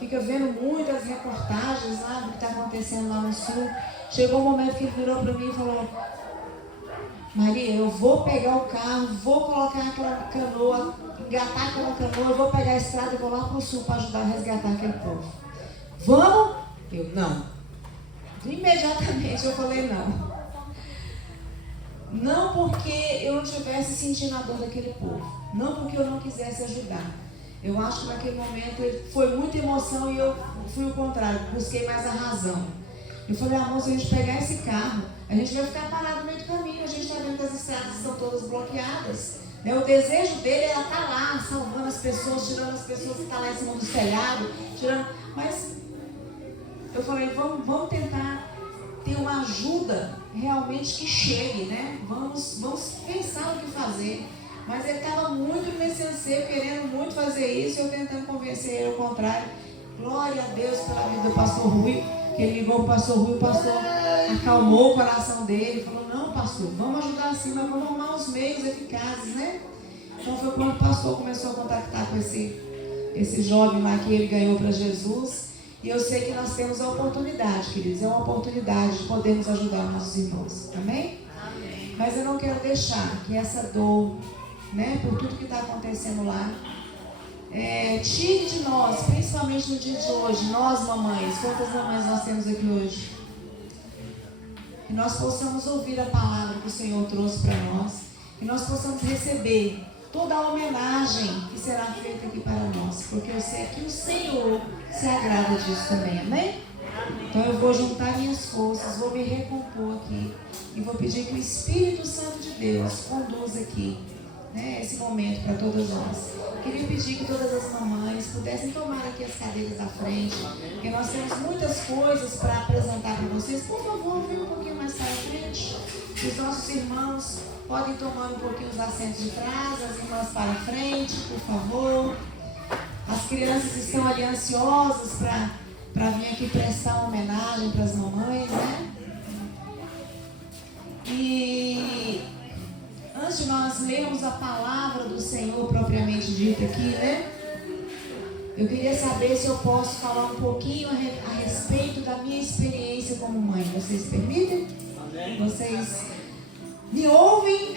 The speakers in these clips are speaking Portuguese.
fica vendo muitas reportagens lá do que está acontecendo lá no sul. Chegou um momento que ele virou para mim e falou: Maria, eu vou pegar o carro, vou colocar aquela canoa, engatar aquela canoa, eu vou pegar a estrada e vou lá para o sul para ajudar a resgatar aquele povo. Vamos? Eu, não. Imediatamente eu falei não. Não porque eu não estivesse sentindo a dor daquele povo. Não porque eu não quisesse ajudar. Eu acho que naquele momento foi muita emoção e eu fui o contrário, busquei mais a razão. Eu falei, amor, se a gente pegar esse carro, a gente vai ficar parado no meio do caminho. A gente está vendo que as estradas estão todas bloqueadas. O desejo dele era estar lá, salvando as pessoas, tirando as pessoas que estão lá em cima do telhado, Mas eu falei, vamos tentar ter uma ajuda realmente que chegue, né? Vamos pensar o que fazer. Mas ele estava muito nesse anseio, querendo muito fazer isso, e eu tentando convencer ele ao contrário. Glória a Deus pela vida do pastor Rui, que ele ligou para o pastor Rui, o pastor acalmou o coração dele, falou, não pastor, vamos ajudar assim, mas vamos arrumar os meios eficazes, né? Então foi quando o pastor começou a contactar com esse jovem lá que ele ganhou para Jesus. E eu sei que nós temos a oportunidade, queridos, é uma oportunidade de podermos ajudar nossos irmãos, amém? Amém. Mas eu não quero deixar que essa dor, né, por tudo que está acontecendo lá, tire de nós, principalmente no dia de hoje, nós mamães, quantas mamães nós temos aqui hoje? Que nós possamos ouvir a palavra que o Senhor trouxe para nós, e nós possamos receber toda a homenagem que será feita aqui para nós, porque eu sei que o Senhor se agrada disso também, amém? Então eu vou juntar minhas forças, vou me recompor aqui e vou pedir que o Espírito Santo de Deus conduza aqui, né, esse momento para todas nós. Queria pedir que todas as mamães pudessem tomar aqui as cadeiras da frente, porque nós temos muitas coisas para apresentar para vocês. Por favor, venham um pouquinho mais para a frente. Os nossos irmãos podem tomar um pouquinho os assentos de trás, as irmãs para a frente, por favor. As crianças estão ali ansiosas para vir aqui prestar uma homenagem para as mamães, né? E antes de nós lermos a palavra do Senhor propriamente dita aqui, né? Eu queria saber se eu posso falar um pouquinho a respeito da minha experiência como mãe. Vocês permitem? Vocês me ouvem?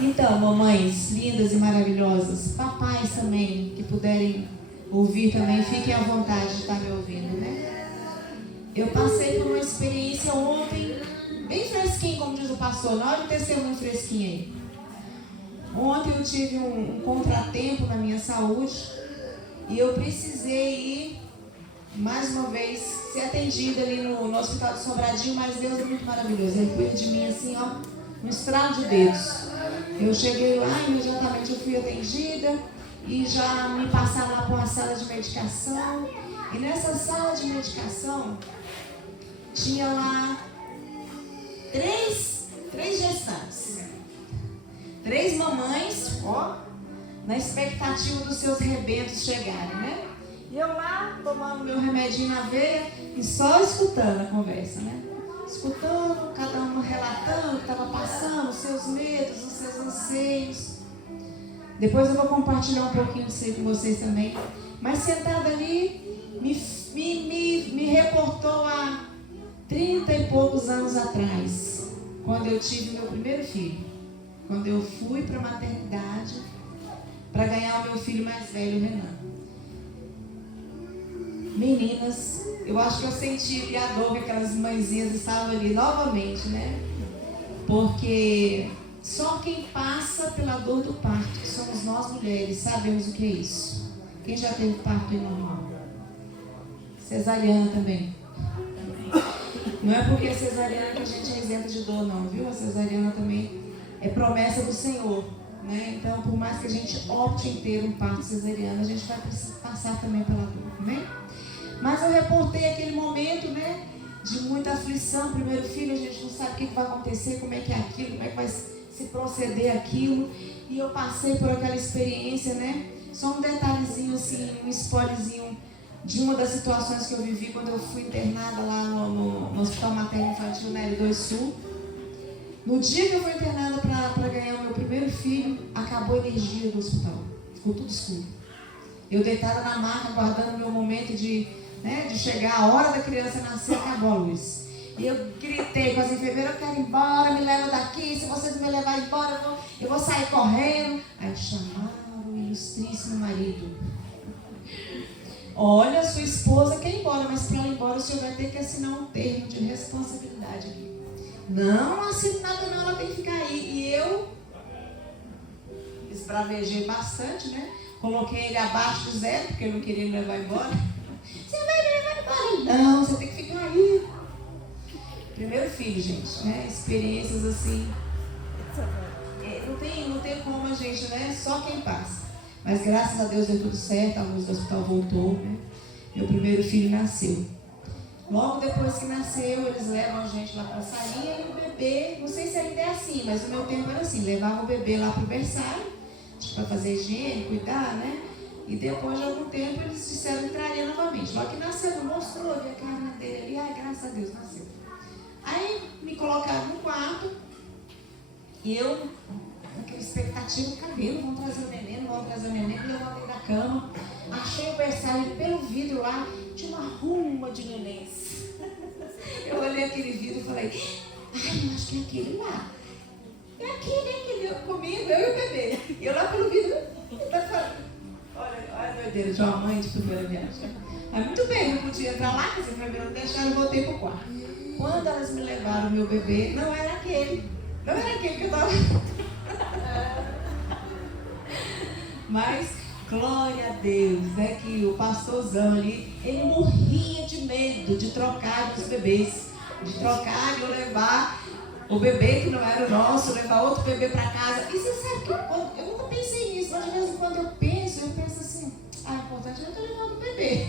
Então, mamães lindas e maravilhosas, papais também, que puderem ouvir também, fiquem à vontade de estar me ouvindo, né? Eu passei por uma experiência ontem, bem fresquinho, como diz o pastor, na hora de testemunho fresquinho aí. Ontem eu tive um contratempo na minha saúde e eu precisei ir, mais uma vez, ser atendida ali no Hospital de Sobradinho, mas Deus é muito maravilhoso, Ele cuida de mim assim, ó, um estralo de dedos. Eu cheguei lá, imediatamente eu fui atendida e já me passaram lá para uma sala de medicação. E nessa sala de medicação tinha lá três gestantes, 3 mamães, ó, na expectativa dos seus rebentos chegarem, né? E eu lá tomando meu remedinho na veia e só escutando a conversa, né? Escutando, cada um relatando o que estava passando, os seus medos, os seus anseios. Depois eu vou compartilhar um pouquinho disso aí com vocês também. Mas sentada ali, me reportou a 30 e poucos anos atrás, quando eu tive meu primeiro filho. Quando eu fui para a maternidade para ganhar o meu filho mais velho, o Renan. Meninas, eu acho que eu senti a dor que aquelas mãezinhas estavam ali novamente, né? Porque só quem passa pela dor do parto, que somos nós mulheres, sabemos o que é isso. Quem já teve parto normal? Cesariana também. Não é porque é cesariana que a gente é isenta de dor, não, viu? A cesariana também é promessa do Senhor, né? Então, por mais que a gente opte em ter um parto cesariano, a gente vai precisar passar também pela dor, amém? Mas eu reportei aquele momento, né, de muita aflição. Primeiro filho, a gente não sabe o que vai acontecer, como é que é aquilo, como é que vai se proceder aquilo. E eu passei por aquela experiência, né? Só um detalhezinho assim, um spoilerzinho de uma das situações que eu vivi quando eu fui internada lá no Hospital Materno Infantil na L2 Sul. No dia que eu fui internada para ganhar o meu primeiro filho, acabou a energia do hospital. Ficou tudo escuro. Eu deitada na maca, aguardando o meu momento de chegar a hora da criança nascer, acabou a luz. E eu gritei com as enfermeiras: eu quero ir embora, me leva daqui, se vocês me levarem embora, eu vou sair correndo. Aí chamaram o ilustríssimo marido. Olha, sua esposa quer ir embora, mas para ela ir embora o senhor vai ter que assinar um termo de responsabilidade aqui. Não assino nada não, ela tem que ficar aí. E eu esbravejei bastante, né? Coloquei ele abaixo de 0, porque eu não queria me levar embora. Você vai me levar embora? Não, você tem que ficar aí. Primeiro filho, gente, né? Experiências assim. Não tem como a gente, né? Só quem passa. Mas graças a Deus deu tudo certo, a luz do hospital voltou, né? Meu primeiro filho nasceu. Logo depois que nasceu, eles levam a gente lá para a salinha e o bebê, não sei se ainda é assim, mas no meu tempo era assim, levava o bebê lá para o berçário, para fazer higiene, cuidar, né? E depois de algum tempo eles disseram que traria novamente. Logo que nasceu, não mostrou, vi a cara dele ali, ai, graças a Deus, nasceu. Aí me colocaram no quarto e eu, naquela expectativa, cadê? Vão trazer o neném, me levantei da cama, achei o berçário pelo vidro lá, tinha uma ruma de nenéns. Eu olhei aquele vidro e falei, ai, eu acho que é aquele lá. É aquele, aquele comigo, eu e o bebê. E eu lá pelo vidro, olha a doideira de uma mãe de primeira viagem. Mas muito bem, eu não podia entrar lá, porque as enfermeiras não deixaram, eu voltei pro quarto. Quando elas me levaram o meu bebê, não era aquele que eu estava. Mas, glória a Deus, né, que o pastorzão ali, ele morria de medo de trocar os bebês, de trocar e eu levar o bebê que não era o nosso, levar outro bebê para casa. E você sabe que eu nunca pensei nisso, mas de vez em quando eu penso assim, o importante é eu ter levado o bebê.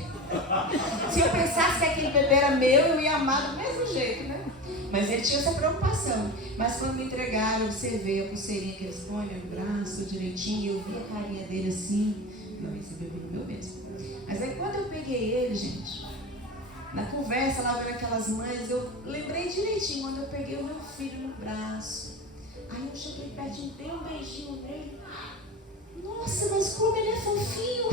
Se eu pensasse que aquele bebê era meu, eu ia amar do mesmo jeito, né? Mas ele tinha essa preocupação. Mas quando me entregaram, você vê a pulseirinha que eles põem no braço direitinho, eu vi a carinha dele assim, não, esse bebê é meu mesmo. Mas aí quando eu peguei ele, gente, na conversa lá vendo aquelas mães, eu lembrei direitinho quando eu peguei o meu filho no braço. Aí eu cheguei pertinho, dei um beijinho nele. Nossa, mas como ele é fofinho!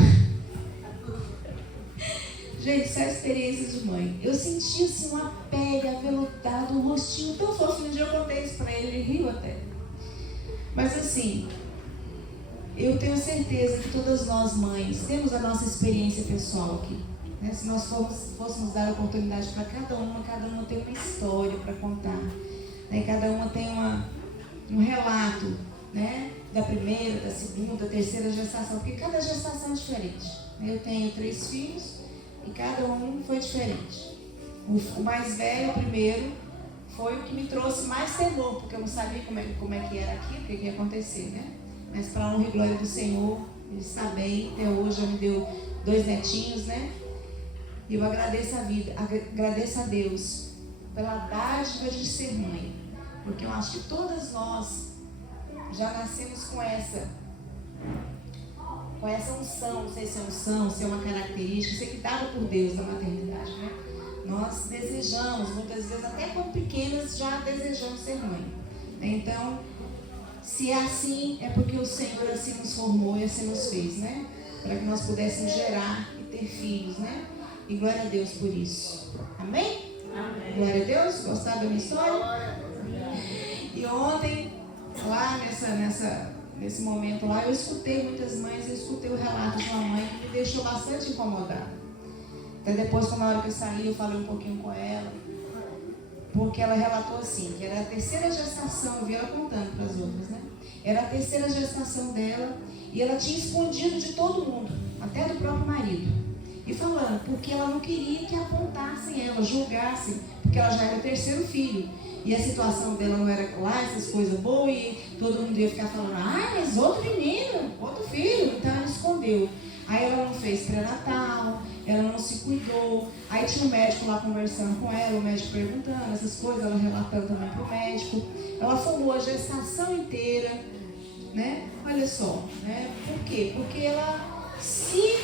Gente, isso é a experiência de mãe. Eu senti assim uma pele aveludada, um rostinho tão fofinho. Um dia eu contei isso pra ele riu até. Mas assim, eu tenho certeza que todas nós mães temos a nossa experiência pessoal aqui. Né? Se nós fôssemos dar oportunidade para cada uma tem uma história para contar. Né? Cada uma tem um relato, né? Da primeira, da segunda, da terceira gestação, porque cada gestação é diferente. Eu tenho 3 filhos e cada um foi diferente. O mais velho, o primeiro, foi o que me trouxe mais temor, porque eu não sabia como é que era aqui, o que ia acontecer, né? Mas para a honra e glória do Senhor, Ele está bem, até hoje já me deu 2 netinhos, né? E eu agradeço a vida, agradeço a Deus pela dádiva de ser mãe, porque eu acho que todas nós já nascemos com essa unção, não sei se é unção, se é uma característica, sei que dada por Deus da maternidade, né? Nós desejamos, muitas vezes, até quando pequenas, já desejamos ser mãe. Então, se é assim, é porque o Senhor assim nos formou e assim nos fez, né? Para que nós pudéssemos gerar e ter filhos, né? E glória a Deus por isso. Amém? Amém. Glória a Deus. Gostaram da minha história? E ontem, lá nesse momento lá, eu escutei muitas mães, eu escutei o relato de uma mãe que me deixou bastante incomodada. Até depois, na hora que eu saí, eu falei um pouquinho com ela, porque ela relatou assim, que era a 3ª gestação, eu vi ela contando para as outras, né? Era a 3ª gestação dela e ela tinha escondido de todo mundo, até do próprio marido. E falando, porque ela não queria que apontassem ela, julgassem, porque ela já era o 3º filho. E a situação dela não era lá, essas coisas boas, e todo mundo ia ficar falando, mas outro menino, outro filho, então ela escondeu. Aí ela não fez pré-natal, ela não se cuidou, aí tinha um médico lá conversando com ela, o médico perguntando essas coisas, ela relatando também para o médico. Ela formou a gestação inteira, né? Olha só, né? Por quê? Porque ela se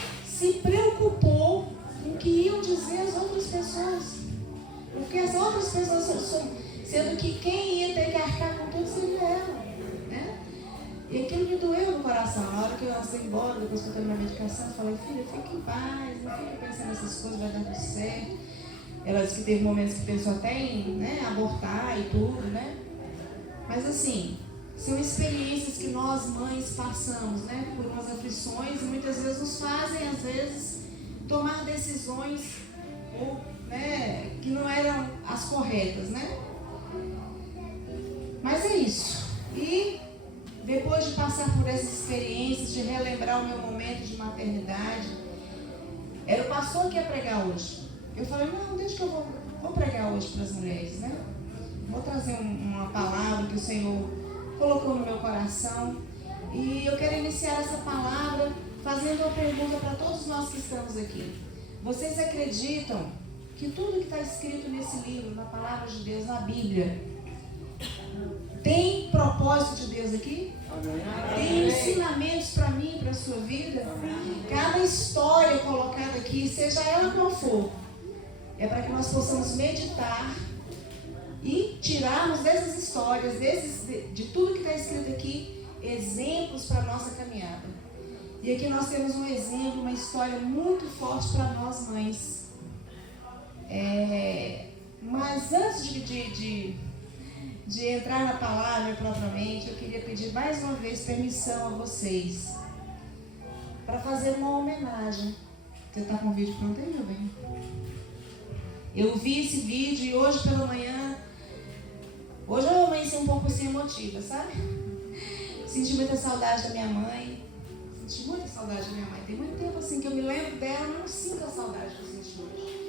preocupou com o que iam dizer as outras pessoas. Porque as outras pessoas sendo que quem ia ter que arcar com tudo seria ela, né? E aquilo me doeu no coração. Na hora que eu fui embora, depois que eu tomei minha medicação, eu falei, filha, fique em paz, não fique pensando nessas coisas, vai dar tudo certo. Ela disse que teve momentos que pensou até em, né, abortar e tudo, né? Mas assim, são experiências que nós mães passamos, né, por umas aflições e muitas vezes nos fazem, às vezes, tomar decisões ou, né, que não eram as corretas, né? Mas é isso. E depois de passar por essas experiências, de relembrar o meu momento de maternidade, era o pastor que ia pregar hoje. Eu falei, não, deixa que eu vou pregar hoje para as mulheres, né? Vou trazer uma palavra que o Senhor colocou no meu coração. E eu quero iniciar essa palavra fazendo uma pergunta para todos nós que estamos aqui. Vocês acreditam que tudo que está escrito nesse livro, na palavra de Deus, na Bíblia, tem propósito de Deus aqui? Tem ensinamentos para mim e para a sua vida? Cada história colocada aqui, seja ela qual for, é para que nós possamos meditar e tirarmos dessas histórias, de tudo que está escrito aqui, exemplos para a nossa caminhada. E aqui nós temos um exemplo, uma história muito forte para nós mães. Mas antes de entrar na palavra propriamente, eu queria pedir mais uma vez permissão a vocês para fazer uma homenagem. Você está com o vídeo pronto aí, meu bem? Eu vi esse vídeo e hoje pela manhã, hoje eu amanheci um pouco assim emotiva, sabe? Senti muita saudade da minha mãe. Senti muita saudade da minha mãe. Tem muito tempo assim que eu me lembro dela, mas não sinto a saudade que eu senti hoje.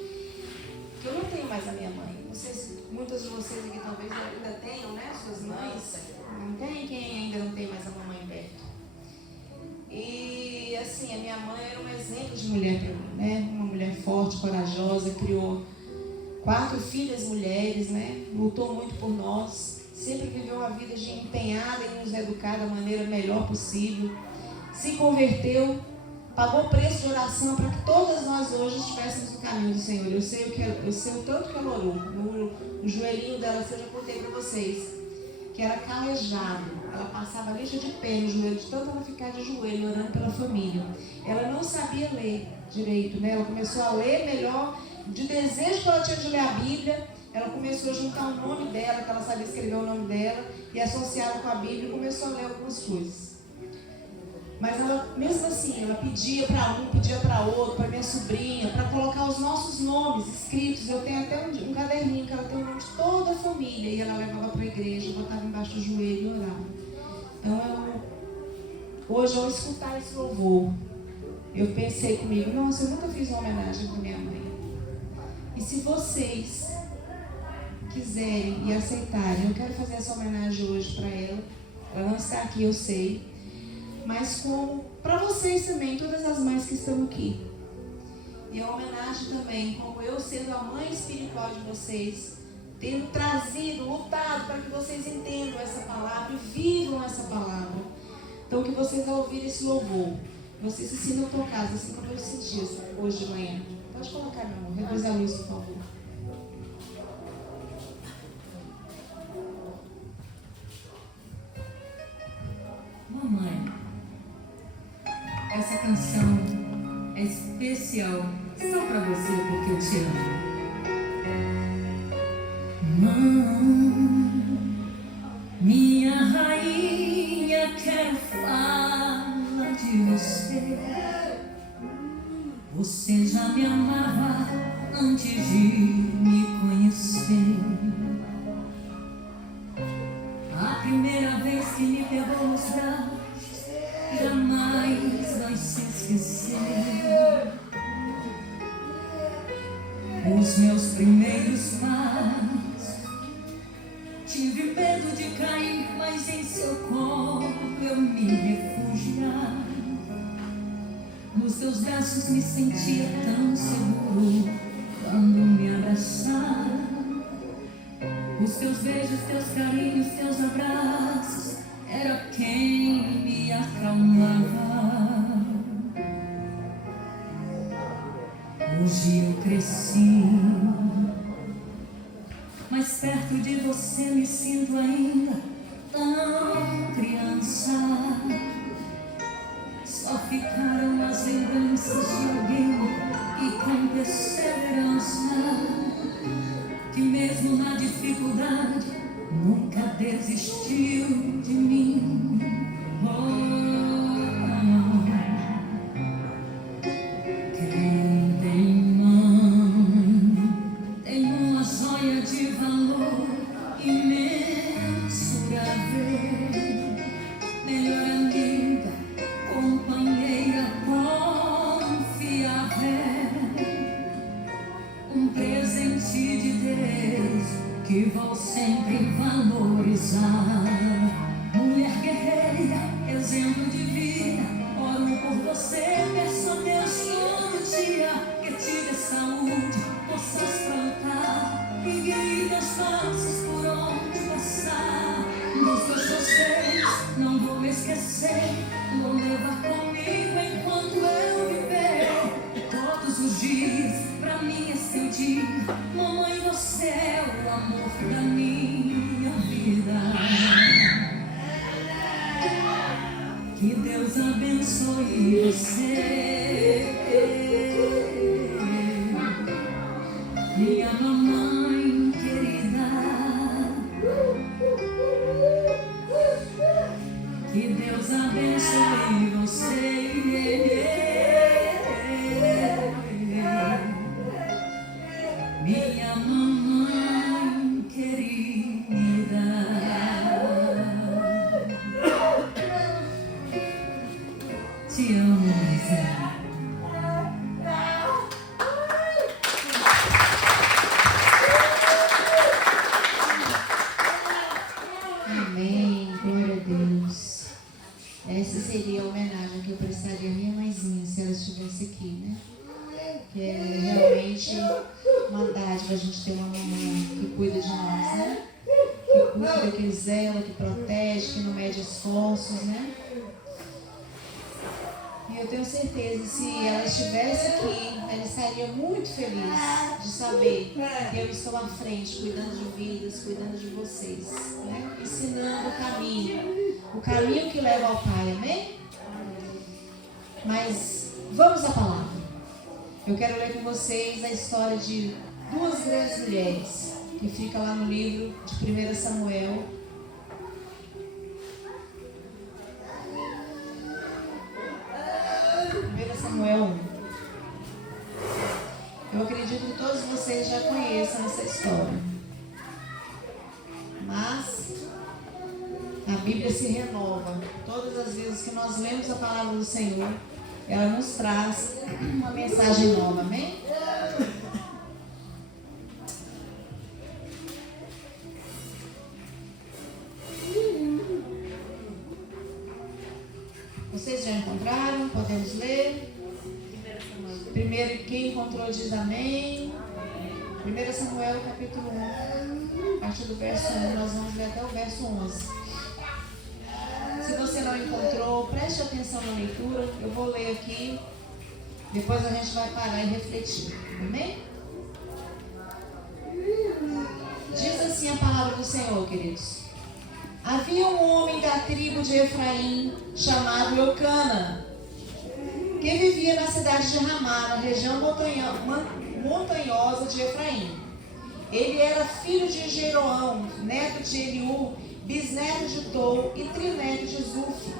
Porque eu não tenho mais a minha mãe. Não sei se muitas de vocês aqui talvez ainda tenham, né? Suas mães. Não tem quem ainda não tem mais a mamãe perto. E assim, a minha mãe era um exemplo de mulher para mim, né? Uma mulher forte, corajosa, criou 4 filhas mulheres, né? Lutou muito por nós. Sempre viveu uma vida empenhada em nos educar da maneira melhor possível. Se converteu, pagou o preço de oração para que todas nós hoje estivéssemos no caminho do Senhor. Eu sei o tanto que ela orou. O joelhinho dela, eu já contei para vocês, que era calejado. Ela passava lixa de pé no joelho, de tanto ela ficar de joelho orando pela família. Ela não sabia ler direito, né? Ela começou a ler melhor, de desejo que ela tinha de ler a Bíblia. Ela começou a juntar o nome dela, que ela sabia escrever o nome dela, e associava com a Bíblia e começou a ler algumas coisas. Mas ela, mesmo assim, ela pedia para um, pedia para outro, para minha sobrinha, para colocar os nossos nomes escritos. Eu tenho até um caderninho que ela tem o nome de toda a família, e ela levava para a igreja, botava embaixo do joelho e orava. Então, hoje, ao escutar esse louvor, eu pensei comigo, nossa, eu nunca fiz uma homenagem para minha mãe. E se vocês quiserem e aceitarem, eu quero fazer essa homenagem hoje para ela. Ela não está aqui, eu sei. Mas como para vocês também, todas as mães que estão aqui. E a homenagem também, como eu sendo a mãe espiritual de vocês, tendo trazido, lutado para que vocês entendam essa palavra e vivam essa palavra. Então que vocês ao ouvir esse louvor, vocês se sintam tocados, assim como eu senti hoje de manhã. Pode colocar, meu amor, reduz a luz, por favor. Mamãe, essa canção é especial só pra você porque eu te amo. Mãe, minha rainha, quero falar de você. Você já me amava antes de me conhecer. A primeira vez que me pegou nos braços, jamais vai se esquecer. Os meus primeiros passos, tive medo de cair, mas em seu colo eu me refugiar. Nos teus braços me sentia tão seguro quando me abraçar. Os teus beijos, teus carinhos, teus abraços era quem me acalmava. Hoje eu cresci, mas perto de você me sinto ainda tão criança. descansar. Só ficaram as lembranças de alguém que com perseverança, que mesmo na dificuldade nunca desistiu de mim. Quem tem mãe tem uma joia de valor imensurável, melhor amiga, companheira confiável, um presente de Deus que vou sempre valorizar. Mulher guerreira, exemplo de vida, oro por você, peço a Deus todo dia que te dê saúde, possas plantar e guie teus passos por onde passar. Dos dois vocês não vou esquecer, vou levar comigo enquanto eu viver. Todos os dias pra mim é seu dia, mamãe, você é o amor da minha vida. Que Deus abençoe você, minha mamãe querida. Que Deus abençoe você, minha mamãe querida. Te amo, Zé. Amém, glória a Deus. Essa seria a homenagem que eu prestaria à minha mãezinha se ela estivesse aqui, né? Que é realmente uma dádiva a gente ter uma mamãe que cuida de nós, né? Que cuida, que zela, que protege, que não mede esforços, né? E eu tenho certeza, se ela estivesse aqui, ela estaria muito feliz de saber que eu estou à frente, cuidando de vidas, cuidando de vocês, né? Ensinando o caminho que leva ao Pai, amém? Mas vamos à palavra. Eu quero ler com vocês a história de duas grandes mulheres, que fica lá no livro de 1 Samuel. 1 Samuel 1. Eu acredito que todos vocês já conheçam essa história. Mas a Bíblia se renova. Todas as vezes que nós lemos a palavra do Senhor, ela nos traz uma mensagem nova, amém? Vocês já encontraram? Podemos ler? Primeiro, quem encontrou diz amém. 1 Samuel capítulo 1, a partir do verso 1, nós vamos ler até o verso 11. Se você não encontrou, preste atenção na leitura. Eu vou ler aqui, depois a gente vai parar e refletir, amém? Diz assim a palavra do Senhor, queridos. Havia um homem da tribo de Efraim, chamado Eucana, que vivia na cidade de Ramá, na região montanhosa de Efraim. Ele era filho de Jeroão, neto de Eliú, bisneto de Tou e trineto de Zuf.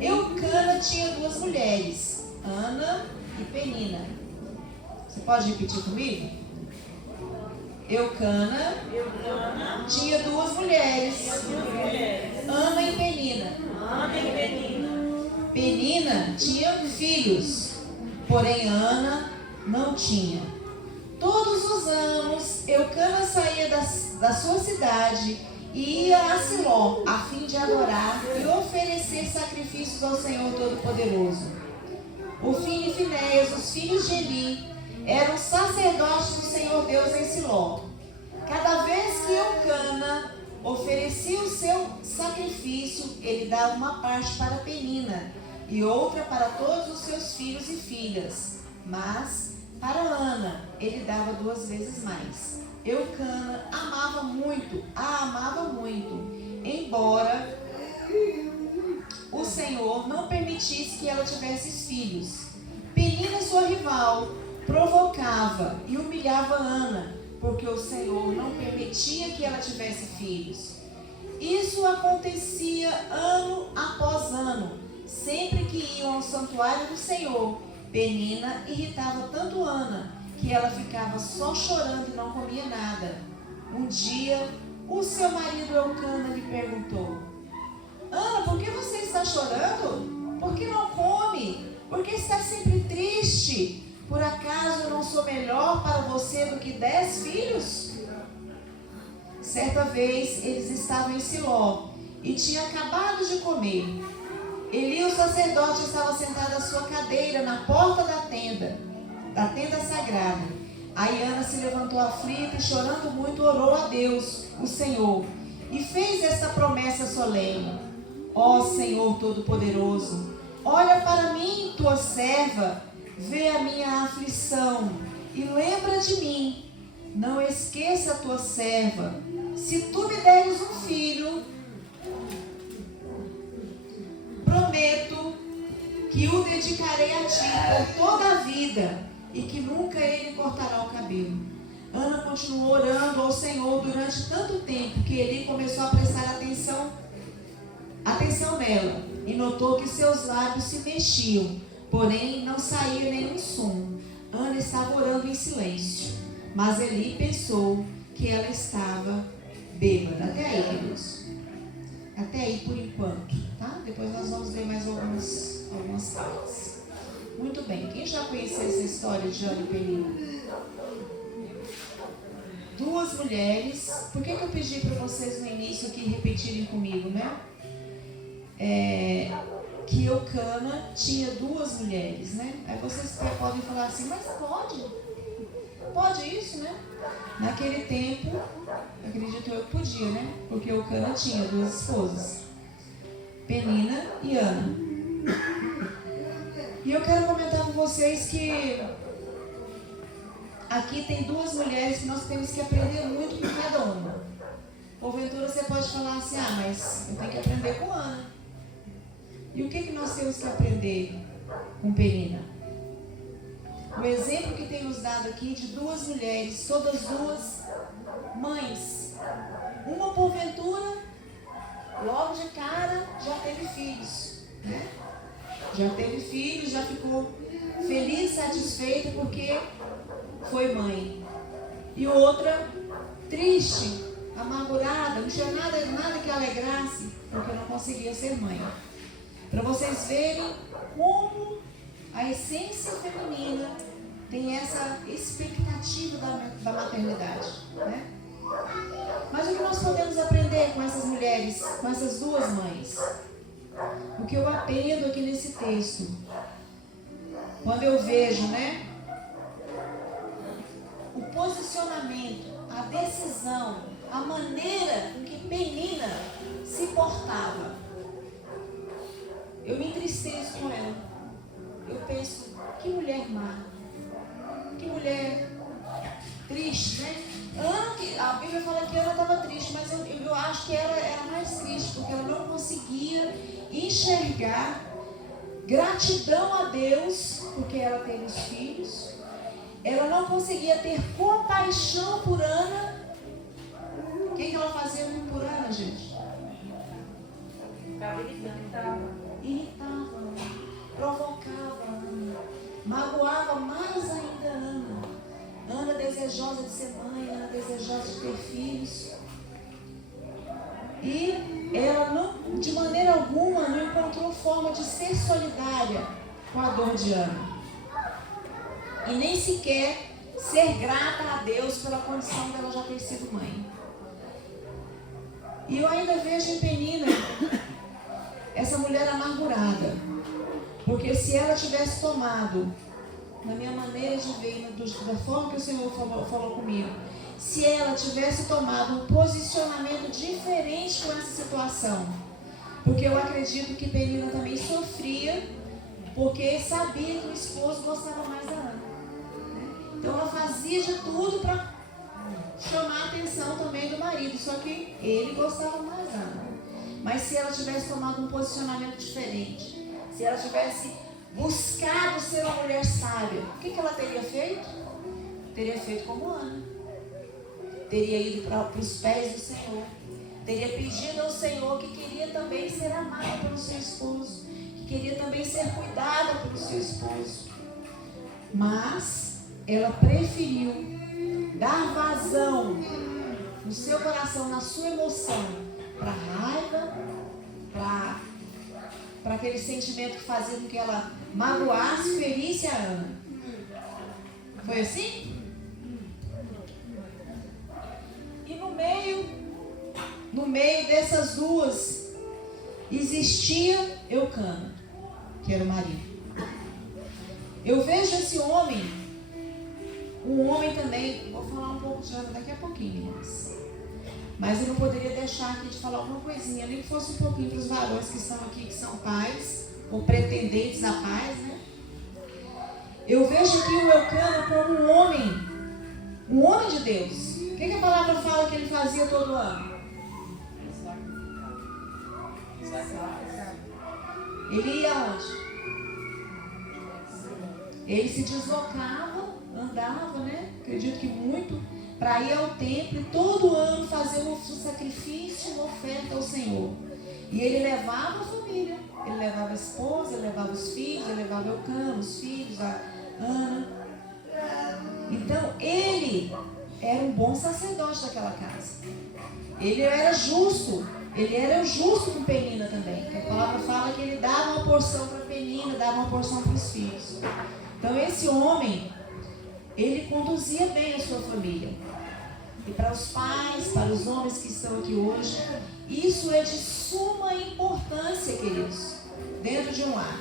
Eucana tinha duas mulheres, Ana e Penina. Você pode repetir comigo? Eucana tinha duas mulheres, Ana e Penina. Penina tinha filhos, porém Ana não tinha. Todos os anos, Eucana saía da sua cidade e ia a Siló, a fim de adorar e oferecer sacrifícios ao Senhor Todo-Poderoso. Ofni e Finéias, os filhos de Eli, eram sacerdotes do Senhor Deus em Siló. Cada vez que Eucana oferecia o seu sacrifício, ele dava uma parte para Penina e outra para todos os seus filhos e filhas. Mas para Ana, ele dava 2 vezes mais. Eucana a amava muito, embora o Senhor não permitisse que ela tivesse filhos. Penina, sua rival, provocava e humilhava Ana, porque o Senhor não permitia que ela tivesse filhos. Isso acontecia ano após ano. Sempre que iam ao santuário do Senhor, Penina irritava tanto Ana, que ela ficava só chorando e não comia nada. Um dia, o seu marido Eucana lhe perguntou: Ana, por que você está chorando? Por que não come? Por que está sempre triste? Por acaso eu não sou melhor para você do que 10 filhos? Certa vez eles estavam em Siló e tinham acabado de comer. Eli, o sacerdote, estava sentado à sua cadeira na porta da tenda sagrada. Aí Ana se levantou aflita e, chorando muito, orou a Deus, o Senhor, e fez esta promessa solene: Ó Senhor Todo-Poderoso, olha para mim, tua serva, vê a minha aflição e lembra de mim. Não esqueça a tua serva. Se tu me deres um filho, prometo que o dedicarei a ti por toda a vida e que nunca ele cortará o cabelo. Ana continuou orando ao Senhor durante tanto tempo que ele começou a prestar atenção nela e notou que seus lábios se mexiam, porém não saía nenhum som. Ana estava orando em silêncio, mas Eli pensou que ela estava bêbada. Até aí, queridos. Até aí por enquanto, tá? Depois nós vamos ver mais algumas partes. Muito bem. Quem já conheceu essa história de Ana e Penina? Duas mulheres. Por que eu pedi para vocês no início aqui repetirem comigo, né? Que Eucana tinha duas mulheres, né? Aí vocês podem falar assim, mas pode? Pode isso, né? Naquele tempo, acredito eu que podia, né? Porque Eucana tinha duas esposas, Penina e Ana. E eu quero comentar com vocês que aqui tem duas mulheres que nós temos que aprender muito com cada uma. Porventura você pode falar assim, mas eu tenho que aprender com Ana. E o que nós temos que aprender com Penina? O exemplo que tem nos dado aqui de duas mulheres, todas duas mães. Uma, porventura, logo de cara, já teve filhos, né? Já teve filhos, já ficou feliz, satisfeita porque foi mãe. E outra, triste, amargurada, não tinha nada que alegrasse, porque não conseguia ser mãe. Para vocês verem como a essência feminina tem essa expectativa da maternidade, né? Mas o que nós podemos aprender com essas mulheres, com essas duas mães? O que eu aprendo aqui nesse texto, quando eu vejo, né, o posicionamento, a decisão, a maneira em que Penina se portava, eu me entristeço com ela. Eu penso, que mulher má, que mulher triste, né? A Bíblia fala que Ana estava triste, mas eu acho que ela era mais triste, porque ela não conseguia enxergar gratidão a Deus, porque ela teve os filhos. Ela não conseguia ter compaixão por Ana. O que ela fazia por Ana, gente? Irritava, provocava Ana, magoava mais ainda Ana. Ana desejosa de ser mãe, Ana desejosa de ter filhos. E ela não, de maneira alguma, não encontrou forma de ser solidária com a dor de Ana. E nem sequer ser grata a Deus pela condição dela já ter sido mãe. E eu ainda vejo em Penina essa mulher amargurada. Porque se ela tivesse tomado, na minha maneira de ver, da forma que o Senhor falou comigo, se ela tivesse tomado um posicionamento diferente com essa situação, porque eu acredito que Penina também sofria, porque sabia que o esposo gostava mais da Ana, né? Então ela fazia de tudo para chamar a atenção também do marido, só que ele gostava mais da Ana. Mas se ela tivesse tomado um posicionamento diferente, se ela tivesse buscado ser uma mulher sábia, o que ela teria feito? Teria feito como Ana. Teria ido para os pés do Senhor. Teria pedido ao Senhor que queria também ser amada pelo seu esposo, que queria também ser cuidada pelo seu esposo. Mas ela preferiu dar vazão no seu coração, na sua emoção, para raiva, para aquele sentimento que fazia com que ela magoasse, ferisse a Ana. Foi assim? E no meio dessas duas, existia Eucana, que era o marido. Eu vejo esse homem, um homem também, vou falar um pouco de Ana daqui a pouquinho, irmãs. Mas eu não poderia deixar aqui de falar alguma coisinha, nem que fosse um pouquinho para os varões que estão aqui, que são pais, ou pretendentes a pais, né? Eu vejo aqui o Eucana como um homem de Deus. O que a palavra fala que ele fazia todo ano? Ele ia onde? Ele se deslocava, andava, né? Acredito que muito, para ir ao templo e todo ano fazer um sacrifício, uma oferta ao Senhor. E ele levava a família, ele levava a esposa, ele levava os filhos, ele levava Eucana, os filhos, a Ana. Então ele era um bom sacerdote daquela casa. Ele era justo. Ele era justo com Penina também. A palavra fala que ele dava uma porção para Penina, dava uma porção para os filhos. Então esse homem, ele conduzia bem a sua família. E para os pais, para os homens que estão aqui hoje, isso é de suma importância, queridos, dentro de um lar.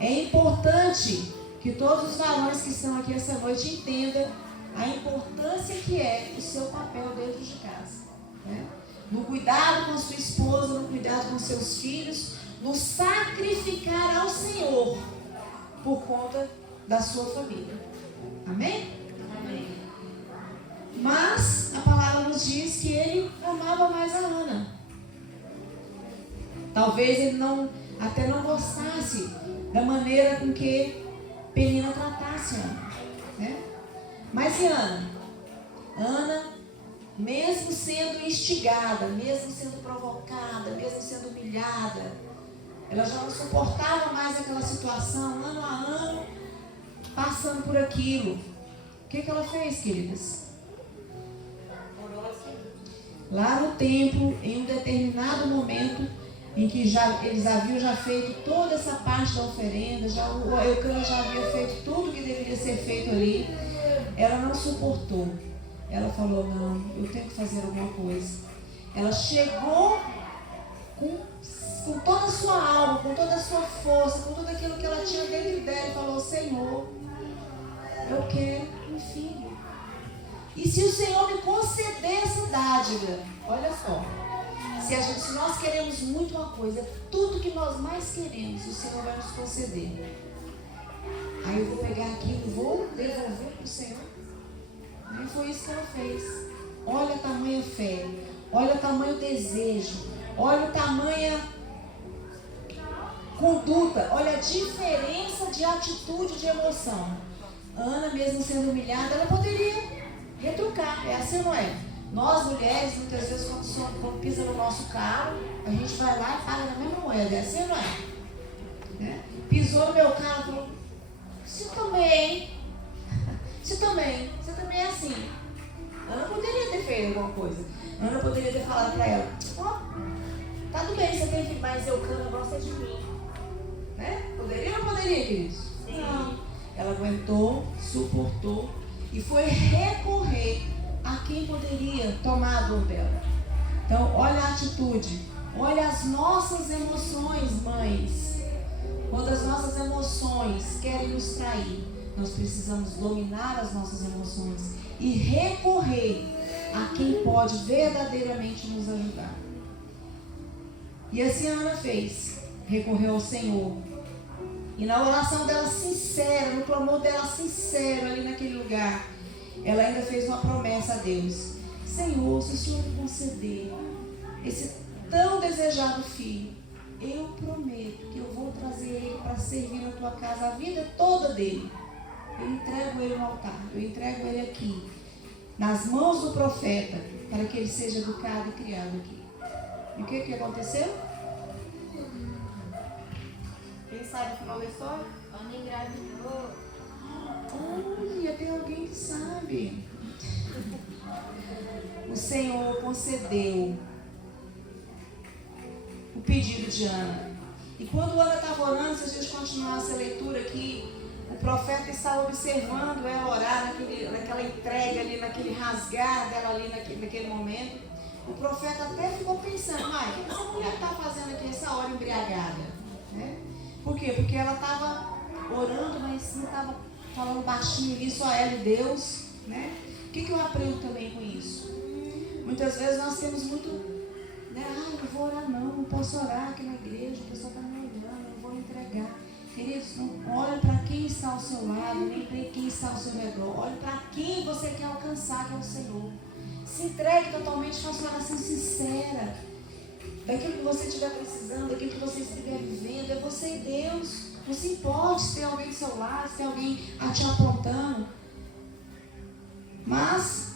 É importante que todos os varões que estão aqui essa noite entendam a importância que é o seu papel dentro de casa, né? No cuidado com a sua esposa, no cuidado com seus filhos, no sacrificar ao Senhor por conta da sua família. Amém? Amém. Mas a palavra nos diz que ele amava mais a Ana. Talvez ele até não gostasse da maneira com que Penina tratasse Ana, né? Mas e Ana? Ana, mesmo sendo instigada, mesmo sendo provocada, mesmo sendo humilhada, ela já não suportava mais aquela situação, ano a ano, passando por aquilo. O que ela fez, queridas? Lá no templo, em um determinado momento, em que eles haviam já feito toda essa parte da oferenda, o Eucana já havia feito tudo que deveria ser feito ali, ela não suportou. Ela falou, não, eu tenho que fazer alguma coisa. Ela chegou com toda a sua alma, com toda a sua força, com tudo aquilo que ela tinha dentro dela, e falou, Senhor, eu quero um filho. E se o Senhor me conceder essa dádiva, olha só, se nós queremos muito uma coisa, tudo que nós mais queremos, o Senhor vai nos conceder. Aí eu vou pegar aquilo e vou devolver para o Senhor. E foi isso que ela fez. Olha a tamanha fé, olha o tamanho desejo, olha a tamanha conduta, olha a diferença de atitude, de emoção. Ana, mesmo sendo humilhada, ela poderia retrucar, é assim, não é? Nós mulheres, muitas vezes, quando pisa no nosso carro, a gente vai lá e paga na mesma moeda, é assim, não é? Né? Pisou no meu carro, falou, você também é assim. Ana poderia ter feito alguma coisa. Ana poderia ter falado para ela, tá tudo bem, você tem filho, mas Eucana gosta de mim. Né? Poderia ou não poderia, queridos? Sim. Não. Ela aguentou, suportou e foi recorrer a quem poderia tomar a dor dela. Então, olha a atitude, olha as nossas emoções, mães. Quando as nossas emoções querem nos trair, nós precisamos dominar as nossas emoções e recorrer a quem pode verdadeiramente nos ajudar. E assim a Ana fez, recorreu ao Senhor. E na oração dela sincera, no clamor dela sincero ali naquele lugar, ela ainda fez uma promessa a Deus. Senhor, se o Senhor me conceder esse tão desejado filho, eu prometo que eu vou trazer ele para servir na tua casa a vida toda dele. Eu entrego ele no altar, eu entrego ele aqui, nas mãos do profeta, para que ele seja educado e criado aqui. E o que aconteceu? Quem sabe o final da história? Quando engravidou. Olha, tem alguém que sabe. O Senhor concedeu o pedido de Ana. E quando Ana estava orando, se a gente continuar essa leitura aqui, o profeta estava observando ela orar naquela entrega ali, naquele rasgar dela ali naquele momento. O profeta até ficou pensando, o que essa mulher está fazendo aqui essa hora embriagada? Né? Por quê? Porque ela estava orando, mas não estava falando baixinho ali, só ela e Deus. Né? O que eu aprendo também com isso? Muitas vezes nós temos muito, né? Não vou orar não posso orar aqui na igreja, a pessoa está me olhando, eu vou me entregar. Queridos, não olhe para quem está ao seu lado, nem para quem está ao seu redor. Olhe para quem você quer alcançar, que é o Senhor. Se entregue totalmente, faça uma oração sincera. Daquilo que você estiver precisando, daquilo que você estiver vivendo, é você e Deus. Não se importe se tem alguém do seu lado, se tem alguém te apontando. Mas,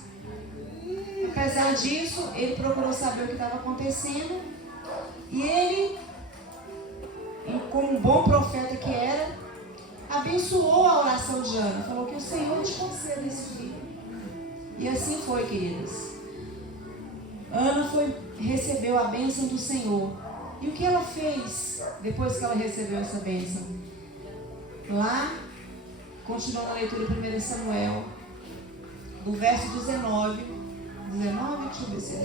apesar disso, ele procurou saber o que estava acontecendo. E ele, como um bom profeta que era, abençoou a oração de Ana. Falou que o Senhor te conceda esse filho. E assim foi, queridas. Ana recebeu a bênção do Senhor. E o que ela fez depois que ela recebeu essa bênção? Lá, continuando a leitura de 1 Samuel, do verso 19. 19? Deixa eu ver se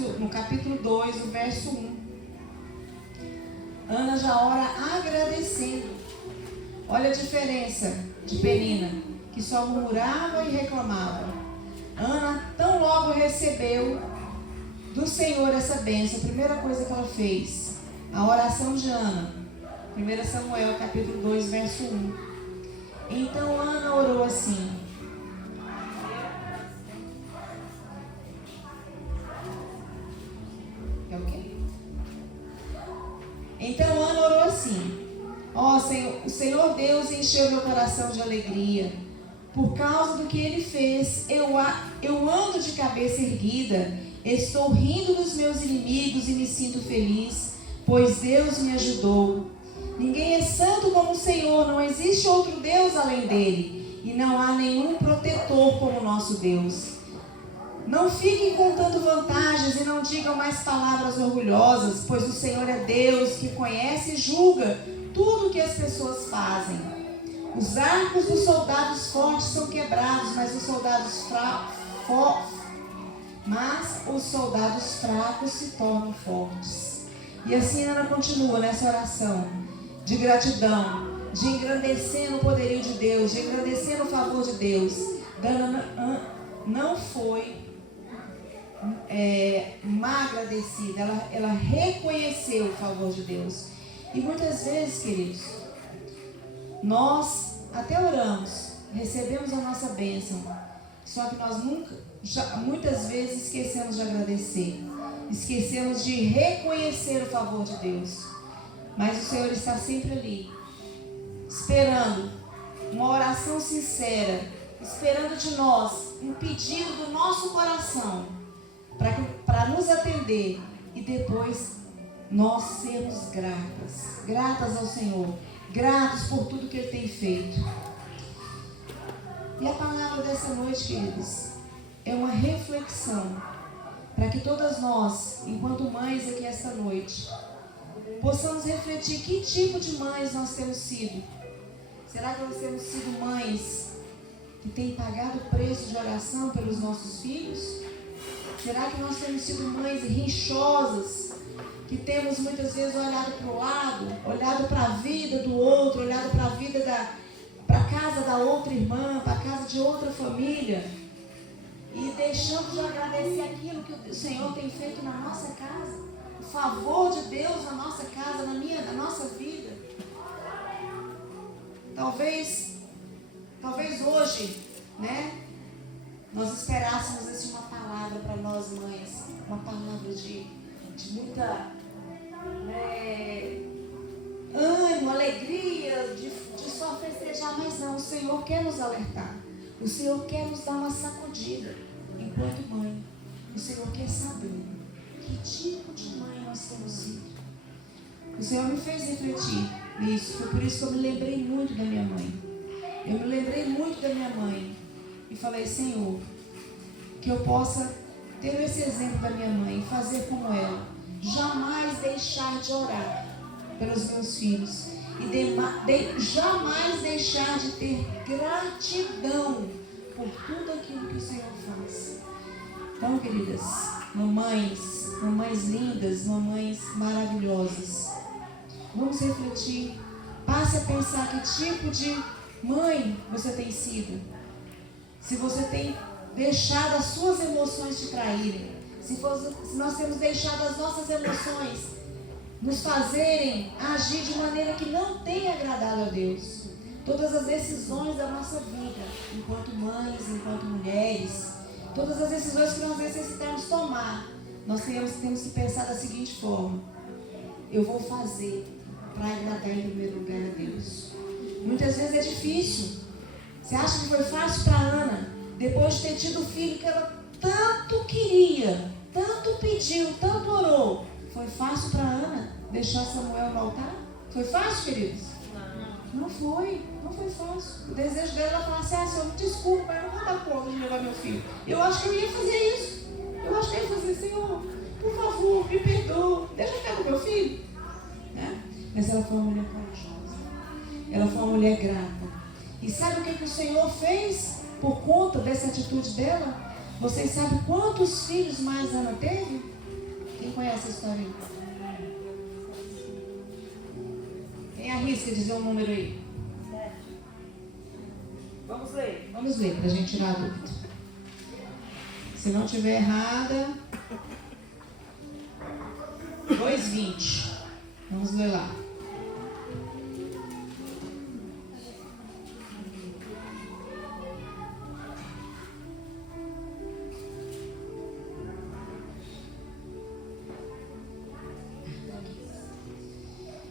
não. No capítulo 2, o verso 1. Ana já ora agradecendo. Olha a diferença de Penina, que só murmurava e reclamava. Ana tão logo recebeu do Senhor essa bênção. A primeira coisa que ela fez, a oração de Ana. 1 Samuel, capítulo 2, verso 1. Então Ana orou assim. Então Ana orou assim: Senhor, o Senhor Deus encheu meu coração de alegria. Por causa do que Ele fez, eu ando de cabeça erguida. Estou rindo dos meus inimigos e me sinto feliz, pois Deus me ajudou. Ninguém é santo como o Senhor, não existe outro Deus além dele. E não há nenhum protetor como o nosso Deus. Não fiquem contando vantagens e não digam mais palavras orgulhosas, pois o Senhor é Deus que conhece e julga tudo o que as pessoas fazem. Os arcos dos soldados fortes são quebrados, mas os soldados fracos se tornam fortes. E assim Ana continua nessa oração de gratidão, de engrandecendo o poderio de Deus, de engrandecendo o favor de Deus. Ana não foi má agradecida, ela reconheceu o favor de Deus. E muitas vezes, queridos, nós até oramos, recebemos a nossa bênção, só que nós muitas vezes esquecemos de agradecer, esquecemos de reconhecer o favor de Deus. Mas o Senhor está sempre ali, esperando uma oração sincera, esperando de nós um pedido do nosso coração, para nos atender e depois nós sermos gratas ao Senhor, gratos por tudo que Ele tem feito. E a palavra dessa noite, queridos, é uma reflexão para que todas nós, enquanto mães aqui esta noite, possamos refletir que tipo de mães nós temos sido. Será que nós temos sido mães que têm pagado o preço de oração pelos nossos filhos? Será que nós temos sido mães rinchosas, que temos muitas vezes olhado para o lado, olhado para a vida do outro, olhado para a vida para a casa da outra irmã, para a casa de outra família, e deixamos de agradecer aquilo que o Senhor tem feito na nossa casa, o favor de Deus na nossa casa, na nossa vida? Talvez hoje, né? nós esperássemos assim uma palavra para nós mães, uma palavra de muita ânimo, alegria, de só festejar, mas não, o Senhor quer nos alertar, o Senhor quer nos dar uma sacudida enquanto mãe. O Senhor quer saber que tipo de mãe nós temos sido. O Senhor me fez refletir nisso, foi por isso que eu me lembrei muito da minha mãe. Eu me lembrei muito da minha mãe e falei: Senhor, que eu possa ter esse exemplo da minha mãe, fazer como ela, jamais deixar de orar pelos meus filhos e jamais deixar de ter gratidão por tudo aquilo que o Senhor faz. Então, queridas, mamães lindas, mamães maravilhosas, vamos refletir, passe a pensar que tipo de mãe você tem sido. Se você tem deixado as suas emoções te traírem, se nós temos deixado as nossas emoções nos fazerem agir de maneira que não tenha agradado a Deus. Todas as decisões da nossa vida, enquanto mães, enquanto mulheres, todas as decisões que nós necessitamos tomar, nós temos que pensar da seguinte forma: eu vou fazer para agradar em primeiro lugar a Deus. Muitas vezes é difícil. Você acha que foi fácil para Ana, depois de ter tido o filho que ela tanto queria, tanto pediu, tanto orou? Foi fácil para Ana deixar Samuel no altar? Foi fácil, queridos? Não foi fácil. O desejo dela era falar assim: Senhor, me desculpa, mas eu não vou dar conta de levar meu filho. Eu acho que eu ia fazer isso. Eu acho que eu ia fazer: Senhor, por favor, me perdoa, deixa eu ficar com meu filho. Né? Mas ela foi uma mulher corajosa. Ela foi uma mulher grata. E sabe o que o Senhor fez por conta dessa atitude dela? Vocês sabem quantos filhos mais Ana teve? Quem conhece a história aí? Quem arrisca dizer um número aí? Vamos ler para a gente tirar a dúvida. Se não tiver errada, 2:20. Vamos ler lá.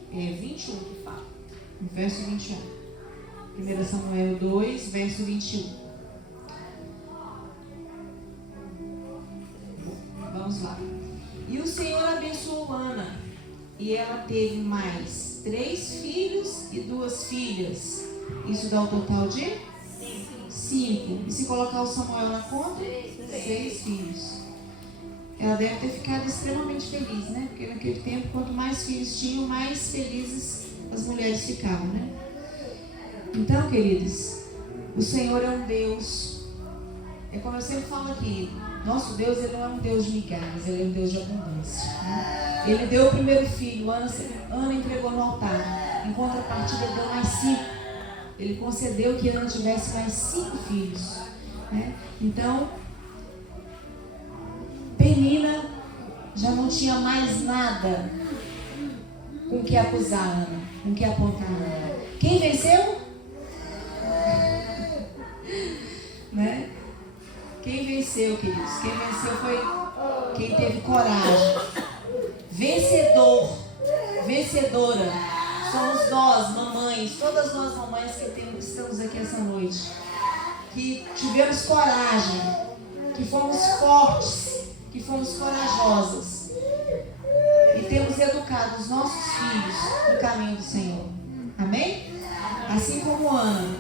É 21 que fala, no verso 21. 1 Samuel 2, verso 21. Vamos lá. E o Senhor abençoou Ana, e ela teve mais 3 filhos e 2 filhas. Isso dá o total de 5. E se colocar o Samuel na conta, 6 filhos. Ela deve ter ficado extremamente feliz, né? Porque naquele tempo, quanto mais filhos tinham, mais felizes as mulheres ficavam, né? Então, queridos, o Senhor é um Deus, é como eu sempre falo aqui, nosso Deus, Ele não é um Deus de migalhas, Ele é um Deus de abundância, né? Ele deu o primeiro filho, Ana entregou no altar, em contrapartida Ele deu mais 5. Ele concedeu que Ana tivesse mais 5 filhos, né? Então, Penina já não tinha mais nada com que acusar Ana, com que apontar Ana. Quem venceu? Né? Quem venceu, queridos? Quem venceu foi quem teve coragem. Vencedor, vencedora, somos nós, mamães, todas nós mamães que estamos aqui essa noite, que tivemos coragem, que fomos fortes, que fomos corajosas e temos educado os nossos filhos no caminho do Senhor. Amém? Assim como Ana,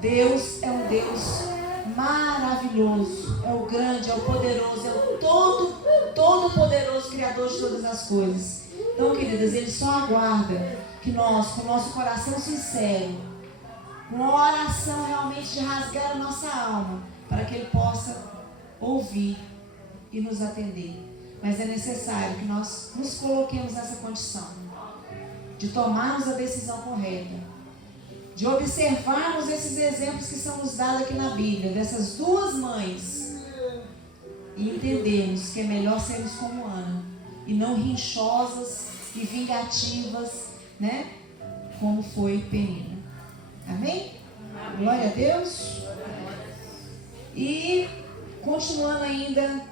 Deus é um Deus maravilhoso, é o grande, é o poderoso, é o todo poderoso Criador de todas as coisas. Então, queridas, Ele só aguarda que nós, com o nosso coração sincero, com uma oração realmente de rasgar a nossa alma, para que Ele possa ouvir e nos atender. Mas é necessário que nós nos coloquemos nessa condição de tomarmos a decisão correta, de observarmos esses exemplos que são nos dados aqui na Bíblia, dessas 2 mães, e entendermos que é melhor sermos como Ana, e não rinchosas e vingativas, né? Como foi Penina. Amém? Glória a Deus. E Continuando ainda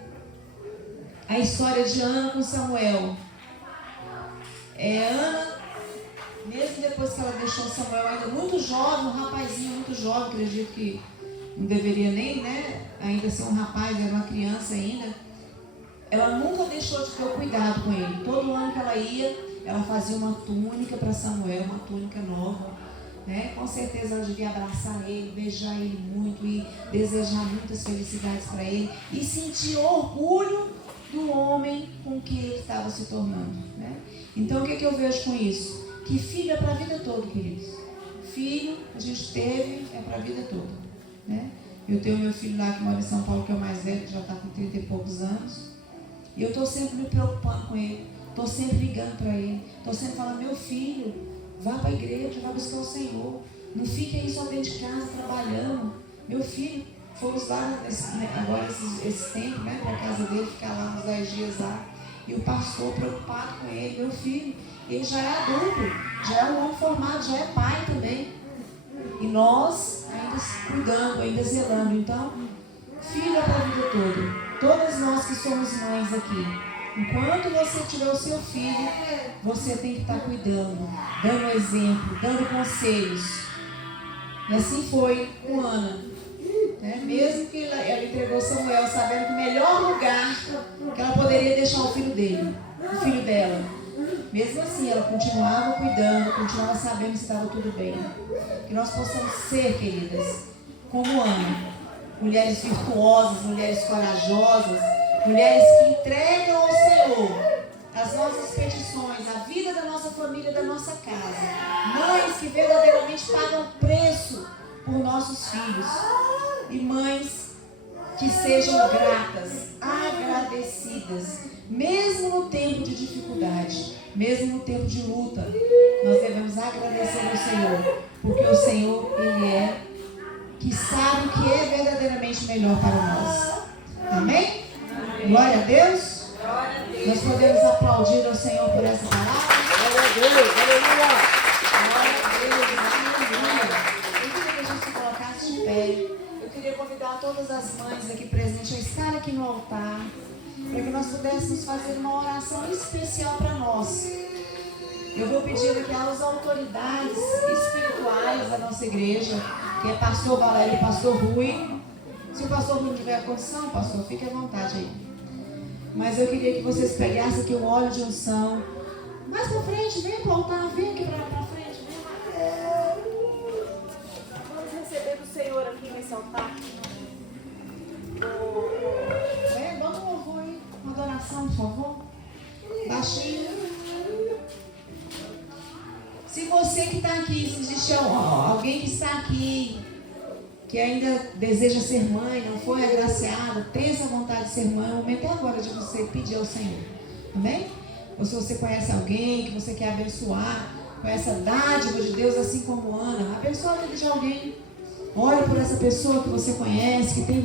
a história de Ana com Samuel. Ana, mesmo depois que ela deixou Samuel ainda muito jovem, um rapazinho muito jovem, acredito que não deveria nem, ainda ser um rapaz, era uma criança ainda, ela nunca deixou de ter o cuidado com ele. Todo ano que ela ia, ela fazia uma túnica para Samuel, uma túnica nova. Com certeza ela devia abraçar ele, beijar ele muito e desejar muitas felicidades para ele e sentir orgulho do homem com que ele estava se tornando. Então o que eu vejo com isso? Que filho é para a vida toda, queridos. Filho a gente teve, é para a vida toda. Eu tenho meu filho lá que mora em São Paulo, que é o mais velho, que já está com 30 e poucos anos. E eu estou sempre me preocupando com ele. Estou sempre ligando para ele. Estou sempre falando, meu filho, vá para a igreja, vá buscar o Senhor. Não fique aí só dentro de casa trabalhando. Meu filho, fomos lá agora esse tempo, para a casa dele, ficar lá uns 10 dias lá. E o pastor preocupado com ele, meu filho, ele já é adulto, já é um homem formado, já é pai também. E nós ainda cuidando, ainda zelando. Então, filho é para a vida toda. Todas nós que somos mães aqui, enquanto você tiver o seu filho, você tem que estar cuidando, dando exemplo, dando conselhos. E assim foi com Ana. Mesmo que ela entregou Samuel, sabendo que o melhor lugar que ela poderia deixar o filho dela. Mesmo assim, ela continuava cuidando, continuava sabendo se estava tudo bem. Que nós possamos ser, queridas, como Ana. Mulheres virtuosas, mulheres corajosas, mulheres que entregam ao Senhor as nossas petições, a vida da nossa família, da nossa casa. Mães que verdadeiramente pagam preço por nossos filhos. E mães que sejam gratas, agradecidas, mesmo no tempo de dificuldade, mesmo no tempo de luta. Nós devemos agradecer ao Senhor, porque o Senhor, Ele é que sabe o que é verdadeiramente melhor para nós. Amém? Glória a Deus. Nós podemos aplaudir ao Senhor por essa palavra. Glória a Deus, aleluia. Glória a Deus, aleluia. Eu queria que a gente se colocasse de pé. Eu queria convidar todas as mães aqui presentes a estar aqui no altar, para que nós pudéssemos fazer uma oração especial para nós. Eu vou pedir aqui às autoridades espirituais da nossa igreja, que é pastor Valério e pastor Rui. Se o pastor Rui não tiver condição, pastor, fique à vontade aí. Mas eu queria que vocês pegassem aqui o óleo de unção. Mais para frente, vem para o altar, vem aqui para frente. Vamos receber do Senhor aqui nesse altar. Vamos um louvor aí, uma adoração, por favor. Baixinho. Se você que está aqui, se existe alguém que está aqui, que ainda deseja ser mãe, não foi agraciada, tem essa vontade de ser mãe, o momento é agora de você pedir ao Senhor. Amém? Ou se você conhece alguém que você quer abençoar com essa dádiva de Deus, assim como Ana, abençoa a vida de alguém. Ore por essa pessoa que você conhece, que tem